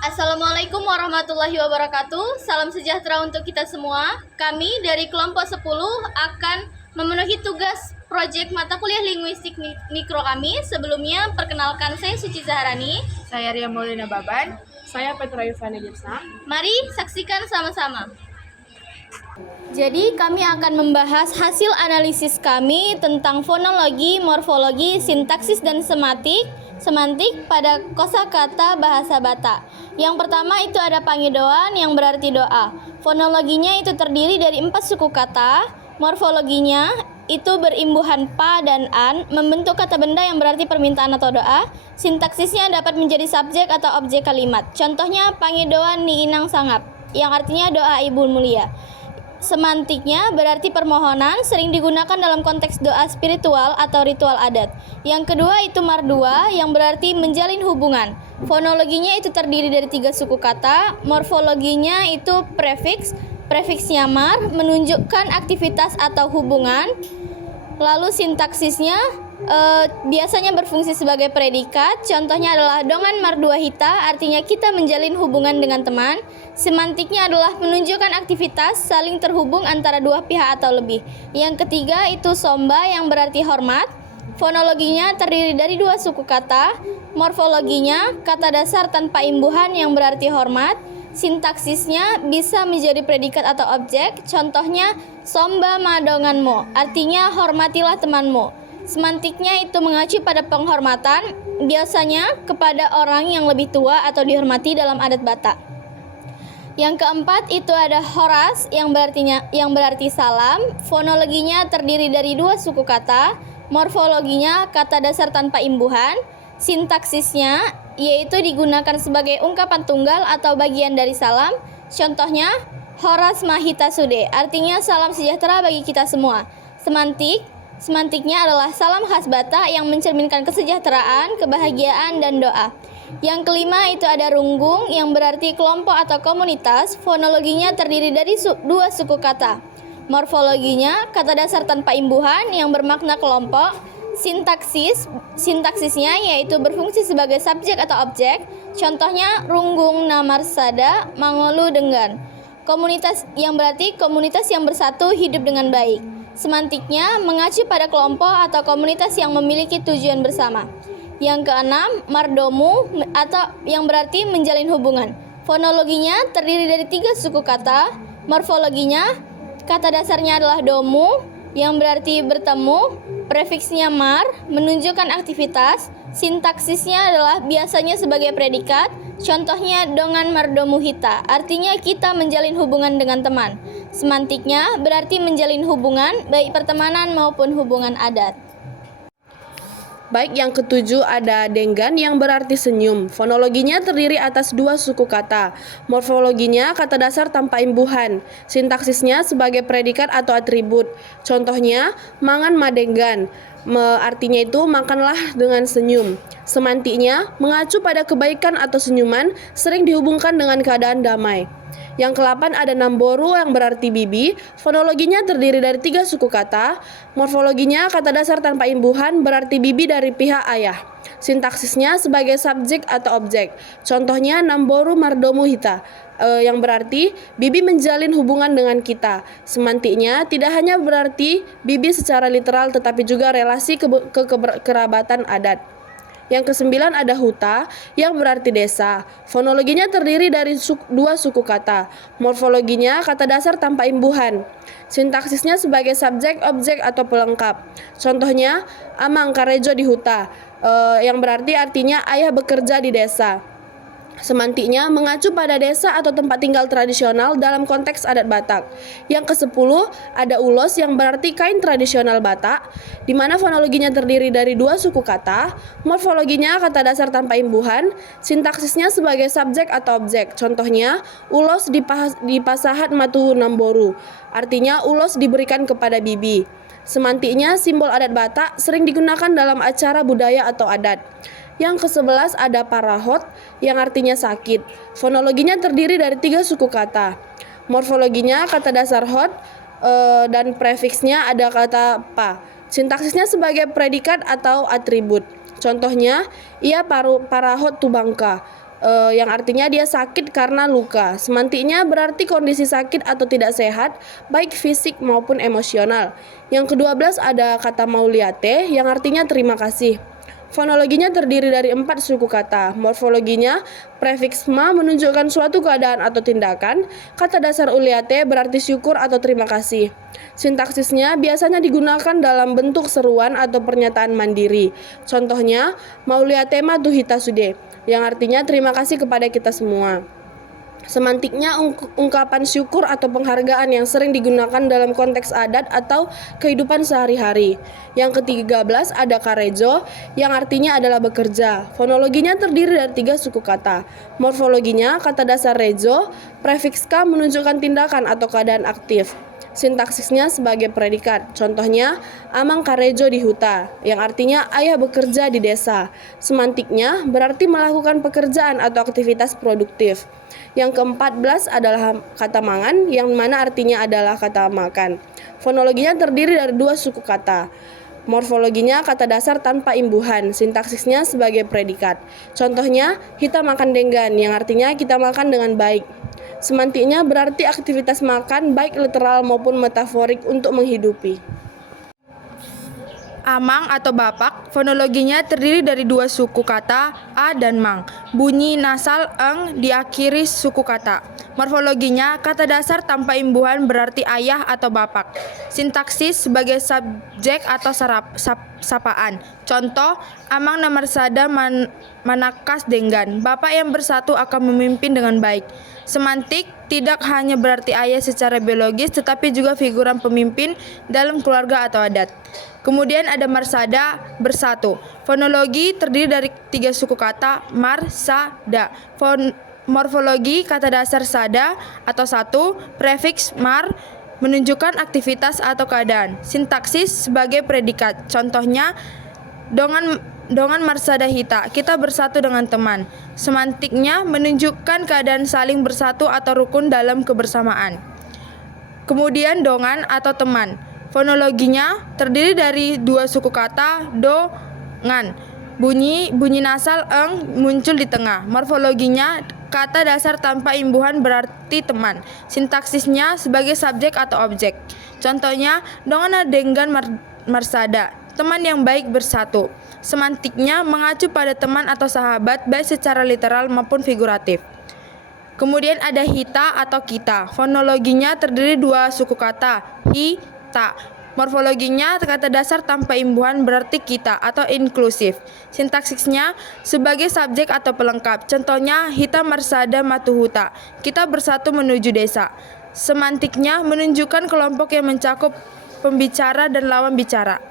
Assalamualaikum warahmatullahi wabarakatuh. Salam sejahtera untuk kita semua. Kami dari kelompok 10 akan memenuhi tugas proyek mata kuliah linguistik mikro kami. Sebelumnya, perkenalkan saya Suci Zaharani. Saya Ria Maulina Baban. Saya Petra Yufani Girsa. Mari saksikan sama-sama. Jadi kami akan membahas hasil analisis kami tentang fonologi, morfologi, sintaksis, dan semantik pada kosakata bahasa Batak. Yang pertama itu ada pangidoan yang berarti doa. Fonologinya itu terdiri dari 4 suku kata. Morfologinya itu berimbuhan pa dan an, membentuk kata benda yang berarti permintaan atau doa. Sintaksisnya dapat menjadi subjek atau objek kalimat. Contohnya pangidoan ni inang sangap, yang artinya doa ibu mulia. Semantiknya berarti permohonan, sering digunakan dalam konteks doa spiritual atau ritual adat. Yang kedua itu mardua yang berarti menjalin hubungan. Fonologinya itu terdiri dari 3 suku kata. Morfologinya itu prefiksnya mar menunjukkan aktivitas atau hubungan. Lalu sintaksisnya biasanya berfungsi sebagai predikat. Contohnya adalah dongan mardua hita, artinya kita menjalin hubungan dengan teman. Semantiknya adalah menunjukkan aktivitas saling terhubung antara dua pihak atau lebih. Yang ketiga itu somba yang berarti hormat. Fonologinya terdiri dari 2 suku kata. Morfologinya kata dasar tanpa imbuhan yang berarti hormat. Sintaksisnya bisa menjadi predikat atau objek. Contohnya somba madonganmu, artinya hormatilah temanmu. Semantiknya itu mengacu pada penghormatan, biasanya kepada orang yang lebih tua atau dihormati dalam adat Batak. Yang keempat itu ada horas yang berarti salam. Fonologinya terdiri dari 2 suku kata. Morfologinya kata dasar tanpa imbuhan. Sintaksisnya yaitu digunakan sebagai ungkapan tunggal atau bagian dari salam. Contohnya horas mahita sude, artinya salam sejahtera bagi kita semua. Semantiknya adalah salam khas Batak yang mencerminkan kesejahteraan, kebahagiaan, dan doa. Yang kelima itu ada runggung yang berarti kelompok atau komunitas. Fonologinya terdiri dari 2 suku kata. Morfologinya kata dasar tanpa imbuhan yang bermakna kelompok. Sintaksisnya yaitu berfungsi sebagai subjek atau objek. Contohnya runggung namarsada mangolu denggan. Komunitas yang berarti komunitas yang bersatu hidup dengan baik. Semantiknya mengacu pada kelompok atau komunitas yang memiliki tujuan bersama. Yang keenam, mardomu atau yang berarti menjalin hubungan. Fonologinya terdiri dari 3 suku kata. Morfologinya kata dasarnya adalah domu yang berarti bertemu. Prefiksnya mar menunjukkan aktivitas. Sintaksisnya adalah biasanya sebagai predikat. Contohnya dongan mardomu hita, artinya kita menjalin hubungan dengan teman. Semantiknya berarti menjalin hubungan baik pertemanan maupun hubungan adat. Baik, yang ketujuh ada denggan yang berarti senyum. Fonologinya terdiri atas 2 suku kata. Morfologinya kata dasar tanpa imbuhan. Sintaksisnya sebagai predikat atau atribut. Contohnya mangan madenggan, artinya itu makanlah dengan senyum. Semantiknya mengacu pada kebaikan atau senyuman, sering dihubungkan dengan keadaan damai. Yang ke-8 ada namboru yang berarti bibi. Fonologinya terdiri dari 3 suku kata. Morfologinya kata dasar tanpa imbuhan berarti bibi dari pihak ayah. Sintaksisnya sebagai subjek atau objek. Contohnya namboru mardomu hita, yang berarti bibi menjalin hubungan dengan kita. Semantiknya tidak hanya berarti bibi secara literal tetapi juga relasi kekerabatan adat. Yang ke-9 ada huta yang berarti desa. Fonologinya terdiri dari 2 suku kata. Morfologinya kata dasar tanpa imbuhan. Sintaksisnya sebagai subjek, objek, atau pelengkap. Contohnya amang karejo di huta, yang berarti artinya ayah bekerja di desa. Semantiknya mengacu pada desa atau tempat tinggal tradisional dalam konteks adat Batak. Yang ke-10 ada ulos yang berarti kain tradisional Batak, di mana fonologinya terdiri dari 2 suku kata. Morfologinya kata dasar tanpa imbuhan. Sintaksisnya sebagai subjek atau objek. Contohnya ulos di pasahat matu namboru, artinya ulos diberikan kepada bibi. Semantiknya simbol adat Batak sering digunakan dalam acara budaya atau adat. Yang ke-11 ada parahot yang artinya sakit. Fonologinya terdiri dari 3 suku kata. Morfologinya kata dasar hot, dan prefiksnya ada kata pa. Sintaksisnya sebagai predikat atau atribut. Contohnya, ia parahot tu bangka, yang artinya dia sakit karena luka. Semantiknya berarti kondisi sakit atau tidak sehat, baik fisik maupun emosional. Yang ke-12 ada kata mauliate yang artinya terima kasih. Fonologinya terdiri dari 4 suku kata. Morfologinya, prefiks ma menunjukkan suatu keadaan atau tindakan. Kata dasar uliate berarti syukur atau terima kasih. Sintaksisnya biasanya digunakan dalam bentuk seruan atau pernyataan mandiri. Contohnya, mauliate ma tuhita sude, yang artinya terima kasih kepada kita semua. Semantiknya ungkapan syukur atau penghargaan yang sering digunakan dalam konteks adat atau kehidupan sehari-hari. Yang ke-13 ada karejo yang artinya adalah bekerja. Fonologinya terdiri dari 3 suku kata. Morfologinya kata dasar rejo, prefiks ka menunjukkan tindakan atau keadaan aktif. Sintaksisnya sebagai predikat. Contohnya, amang karejo di huta, yang artinya ayah bekerja di desa. Semantiknya berarti melakukan pekerjaan atau aktivitas produktif. Yang ke-14 adalah kata mangan, yang mana artinya adalah kata makan. Fonologinya terdiri dari 2 suku kata. Morfologinya kata dasar tanpa imbuhan, sintaksisnya sebagai predikat. Contohnya, kita makan denggan, yang artinya kita makan dengan baik. Semantiknya berarti aktivitas makan baik literal maupun metaforik untuk menghidupi. Amang atau bapak, fonologinya terdiri dari 2 suku kata a dan mang. Bunyi nasal eng diakhiri suku kata. Morfologinya kata dasar tanpa imbuhan berarti ayah atau bapak. Sintaksis sebagai subjek atau sapaan. Contoh, amang namarsada manakas denggan. Bapak yang bersatu akan memimpin dengan baik. Semantik tidak hanya berarti ayah secara biologis tetapi juga figuran pemimpin dalam keluarga atau adat. Kemudian ada marsada bersatu. Fonologi terdiri dari 3 suku kata marsada. Morfologi kata dasar sada atau satu, prefiks mar menunjukkan aktivitas atau keadaan. Sintaksis sebagai predikat. Contohnya dongan marsada hita, kita bersatu dengan teman. Semantiknya menunjukkan keadaan saling bersatu atau rukun dalam kebersamaan. Kemudian dongan atau teman. Fonologinya terdiri dari 2 suku kata do, ngan. Bunyi nasal eng muncul di tengah. Morfologinya kata dasar tanpa imbuhan berarti teman. Sintaksisnya sebagai subjek atau objek. Contohnya, dongan denggan marsada, teman yang baik bersatu. Semantiknya mengacu pada teman atau sahabat baik secara literal maupun figuratif. Kemudian ada hita atau kita. Fonologinya terdiri 2 suku kata, hi, ta. Morfologinya kata dasar tanpa imbuhan berarti kita atau inklusif. Sintaksisnya sebagai subjek atau pelengkap. Contohnya, hita marsada matuhuta, kita bersatu menuju desa. Semantiknya menunjukkan kelompok yang mencakup pembicara dan lawan bicara.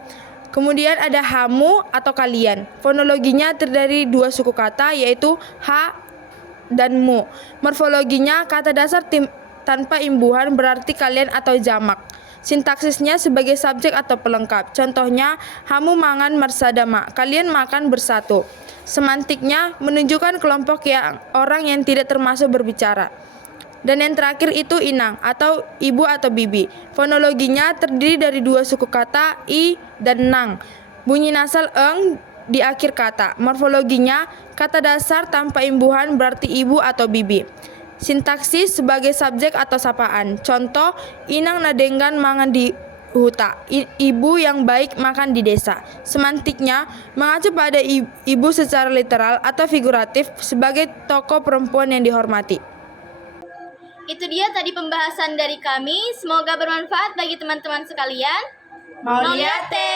Kemudian ada hamu atau kalian. Fonologinya terdiri dari 2 suku kata yaitu ha dan mu. Morfologinya kata dasar tanpa imbuhan berarti kalian atau jamak. Sintaksisnya sebagai subjek atau pelengkap. Contohnya, hamu mangan marsadama, kalian makan bersatu. Semantiknya menunjukkan kelompok orang yang tidak termasuk berbicara. Dan yang terakhir itu inang atau ibu atau bibi. Fonologinya terdiri dari 2 suku kata i dan nang. Bunyi nasal eng di akhir kata. Morfologinya kata dasar tanpa imbuhan berarti ibu atau bibi. Sintaksis sebagai subjek atau sapaan. Contoh, inang nadenggan mangan di huta, ibu yang baik makan di desa. Semantiknya mengacu pada ibu secara literal atau figuratif sebagai tokoh perempuan yang dihormati. Itu dia tadi pembahasan dari kami. Semoga bermanfaat bagi teman-teman sekalian. Mauliate.